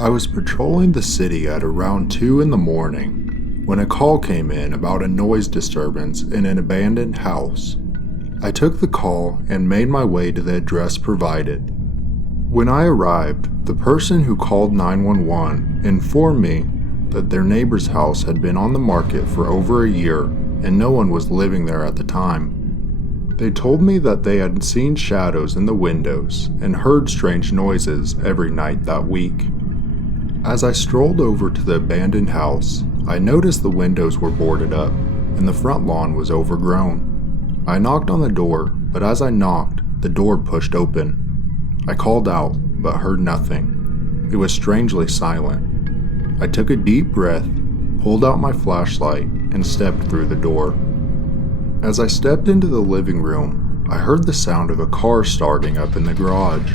I was patrolling the city at around 2 in the morning when a call came in about a noise disturbance in an abandoned house. I took the call and made my way to the address provided. When I arrived, the person who called 911 informed me that their neighbor's house had been on the market for over a year and no one was living there at the time. They told me that they had seen shadows in the windows and heard strange noises every night that week. As I strolled over to the abandoned house, I noticed the windows were boarded up and the front lawn was overgrown. I knocked on the door, but as I knocked, the door pushed open. I called out, but heard nothing. It was strangely silent. I took a deep breath, pulled out my flashlight, and stepped through the door. As I stepped into the living room, I heard the sound of a car starting up in the garage,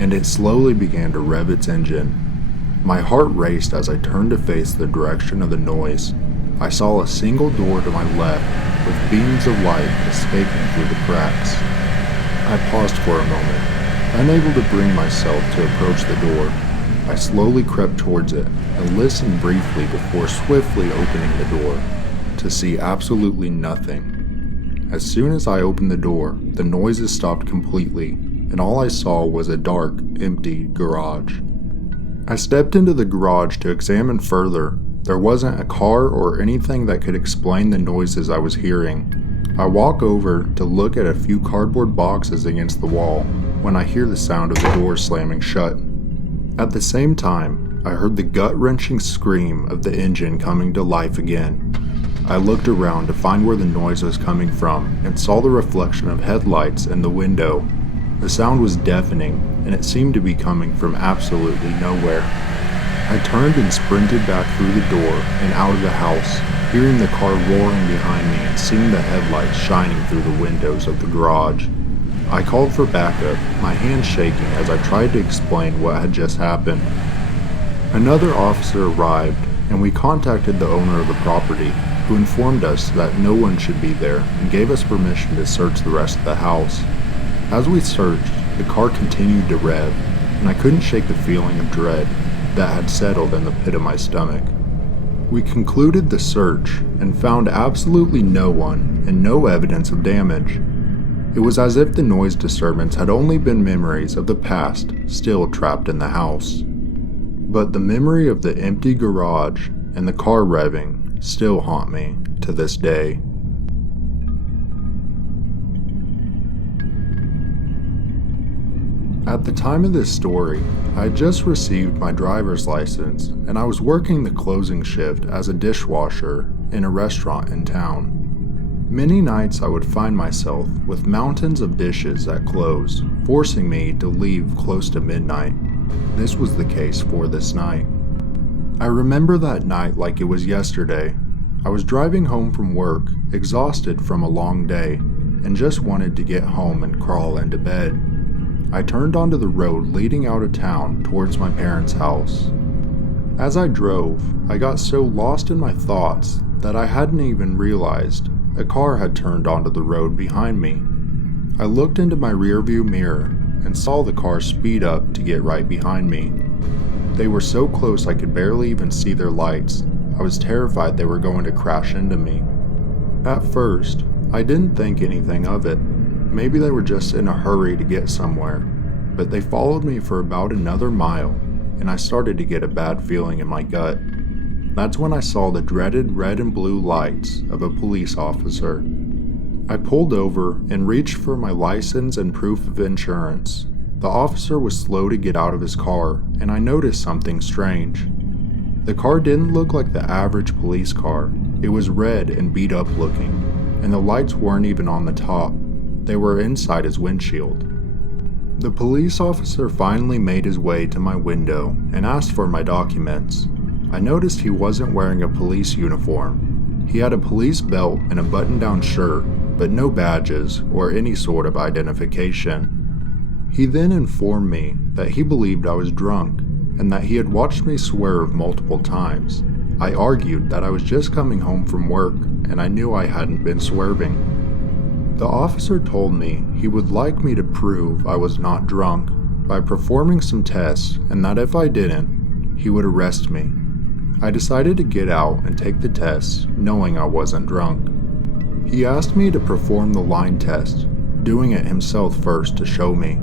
and it slowly began to rev its engine. My heart raced as I turned to face the direction of the noise. I saw a single door to my left with beams of light escaping through the cracks. I paused for a moment, unable to bring myself to approach the door. I slowly crept towards it and listened briefly before swiftly opening the door to see absolutely nothing. As soon as I opened the door, the noises stopped completely, and all I saw was a dark, empty garage. I stepped into the garage to examine further. There wasn't a car or anything that could explain the noises I was hearing. I walk over to look at a few cardboard boxes against the wall when I hear the sound of the door slamming shut. At the same time, I heard the gut-wrenching scream of the engine coming to life again. I looked around to find where the noise was coming from and saw the reflection of headlights in the window. The sound was deafening, and it seemed to be coming from absolutely nowhere. I turned and sprinted back through the door and out of the house, hearing the car roaring behind me and seeing the headlights shining through the windows of the garage. I called for backup, my hands shaking as I tried to explain what had just happened. Another officer arrived, and we contacted the owner of the property, who informed us that no one should be there and gave us permission to search the rest of the house. As we searched, the car continued to rev, and I couldn't shake the feeling of dread that had settled in the pit of my stomach. We concluded the search and found absolutely no one and no evidence of damage. It was as if the noise disturbance had only been memories of the past still trapped in the house. But the memory of the empty garage and the car revving still haunt me to this day. At the time of this story, I had just received my driver's license and I was working the closing shift as a dishwasher in a restaurant in town. Many nights I would find myself with mountains of dishes at close, forcing me to leave close to midnight. This was the case for this night. I remember that night like it was yesterday. I was driving home from work, exhausted from a long day, and just wanted to get home and crawl into bed. I turned onto the road leading out of town towards my parents' house. As I drove, I got so lost in my thoughts that I hadn't even realized a car had turned onto the road behind me. I looked into my rearview mirror and saw the car speed up to get right behind me. They were so close I could barely even see their lights. I was terrified they were going to crash into me. At first, I didn't think anything of it. Maybe they were just in a hurry to get somewhere. But they followed me for about another mile, and I started to get a bad feeling in my gut. That's when I saw the dreaded red and blue lights of a police officer. I pulled over and reached for my license and proof of insurance. The officer was slow to get out of his car, and I noticed something strange. The car didn't look like the average police car. It was red and beat up looking, and the lights weren't even on the top. They were inside his windshield. The police officer finally made his way to my window and asked for my documents. I noticed he wasn't wearing a police uniform. He had a police belt and a button-down shirt, but no badges or any sort of identification. He then informed me that he believed I was drunk and that he had watched me swerve multiple times. I argued that I was just coming home from work and I knew I hadn't been swerving. The officer told me he would like me to prove I was not drunk by performing some tests and that if I didn't, he would arrest me. I decided to get out and take the test, knowing I wasn't drunk. He asked me to perform the line test, doing it himself first to show me.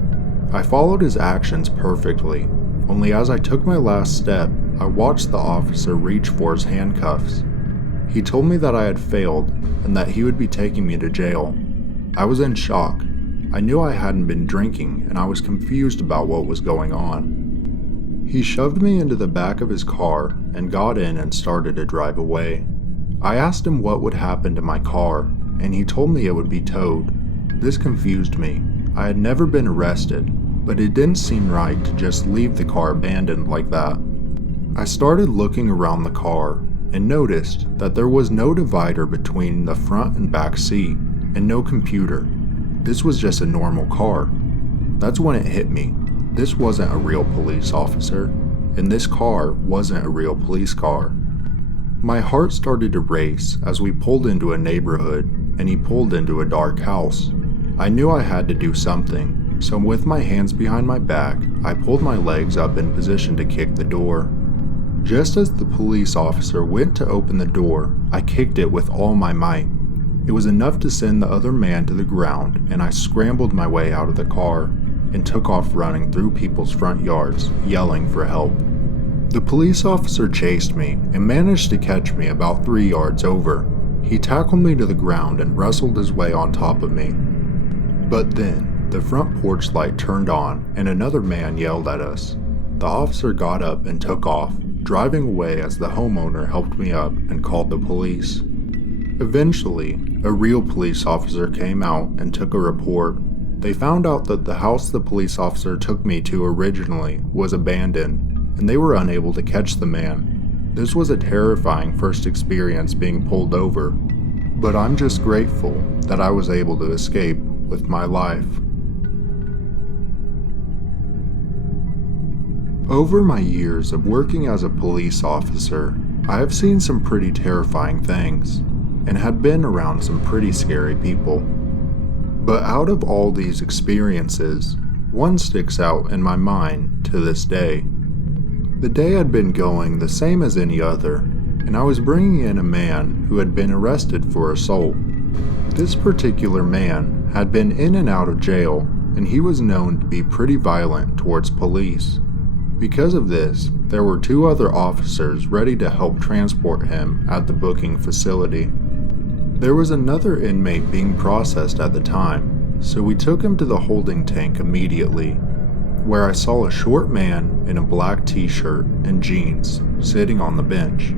I followed his actions perfectly, only as I took my last step, I watched the officer reach for his handcuffs. He told me that I had failed and that he would be taking me to jail. I was in shock. I knew I hadn't been drinking and I was confused about what was going on. He shoved me into the back of his car and got in and started to drive away. I asked him what would happen to my car, and he told me it would be towed. This confused me. I had never been arrested, but it didn't seem right to just leave the car abandoned like that. I started looking around the car and noticed that there was no divider between the front and back seat and no computer. This was just a normal car. That's when it hit me. This wasn't a real police officer, and this car wasn't a real police car. My heart started to race as we pulled into a neighborhood and he pulled into a dark house. I knew I had to do something, so with my hands behind my back, I pulled my legs up in position to kick the door. Just as the police officer went to open the door, I kicked it with all my might. It was enough to send the other man to the ground, and I scrambled my way out of the car and took off running through people's front yards, yelling for help. The police officer chased me and managed to catch me about 3 yards over. He tackled me to the ground and wrestled his way on top of me. But then, the front porch light turned on and another man yelled at us. The officer got up and took off, driving away as the homeowner helped me up and called the police. Eventually, a real police officer came out and took a report. They found out that the house the police officer took me to originally was abandoned, and they were unable to catch the man. This was a terrifying first experience being pulled over, but I'm just grateful that I was able to escape with my life. Over my years of working as a police officer, I have seen some pretty terrifying things, and had been around some pretty scary people. But out of all these experiences, one sticks out in my mind to this day. The day had been going the same as any other, and I was bringing in a man who had been arrested for assault. This particular man had been in and out of jail, and he was known to be pretty violent towards police. Because of this, there were 2 other officers ready to help transport him at the booking facility. There was another inmate being processed at the time, so we took him to the holding tank immediately, where I saw a short man in a black t-shirt and jeans sitting on the bench.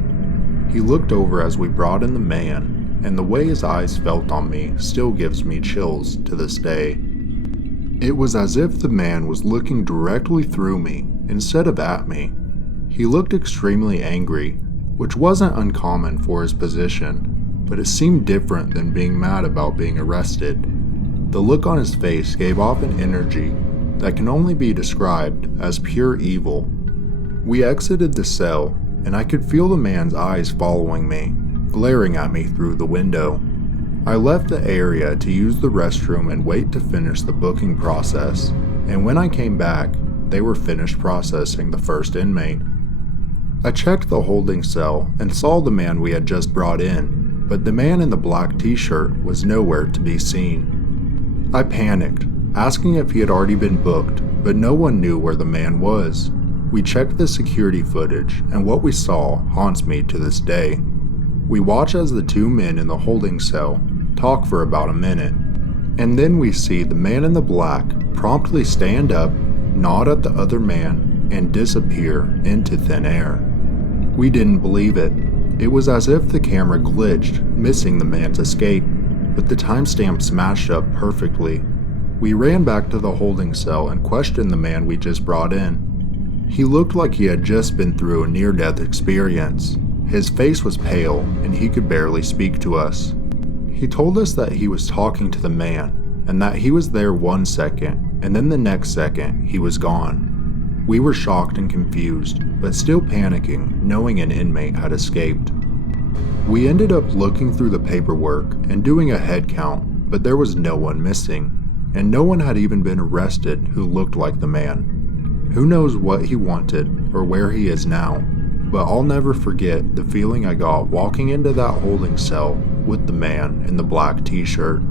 He looked over as we brought in the man, and the way his eyes felt on me still gives me chills to this day. It was as if the man was looking directly through me instead of at me. He looked extremely angry, which wasn't uncommon for his position, but it seemed different than being mad about being arrested. The look on his face gave off an energy that can only be described as pure evil. We exited the cell, and I could feel the man's eyes following me, glaring at me through the window. I left the area to use the restroom and wait to finish the booking process, and when I came back, they were finished processing the first inmate. I checked the holding cell and saw the man we had just brought in, but the man in the black t-shirt was nowhere to be seen. I panicked, asking if he had already been booked, but no one knew where the man was. We checked the security footage, and what we saw haunts me to this day. We watch as the 2 men in the holding cell talk for about a minute, and then we see the man in the black promptly stand up, nod at the other man, and disappear into thin air. We didn't believe it. It was as if the camera glitched, missing the man's escape, but the timestamps matched up perfectly. We ran back to the holding cell and questioned the man we just brought in. He looked like he had just been through a near-death experience. His face was pale, and he could barely speak to us. He told us that he was talking to the man, and that he was there 1 second, and then the next second, he was gone. We were shocked and confused, but still panicking, knowing an inmate had escaped. We ended up looking through the paperwork and doing a head count, but there was no one missing, and no one had even been arrested who looked like the man. Who knows what he wanted or where he is now, but I'll never forget the feeling I got walking into that holding cell with the man in the black t-shirt.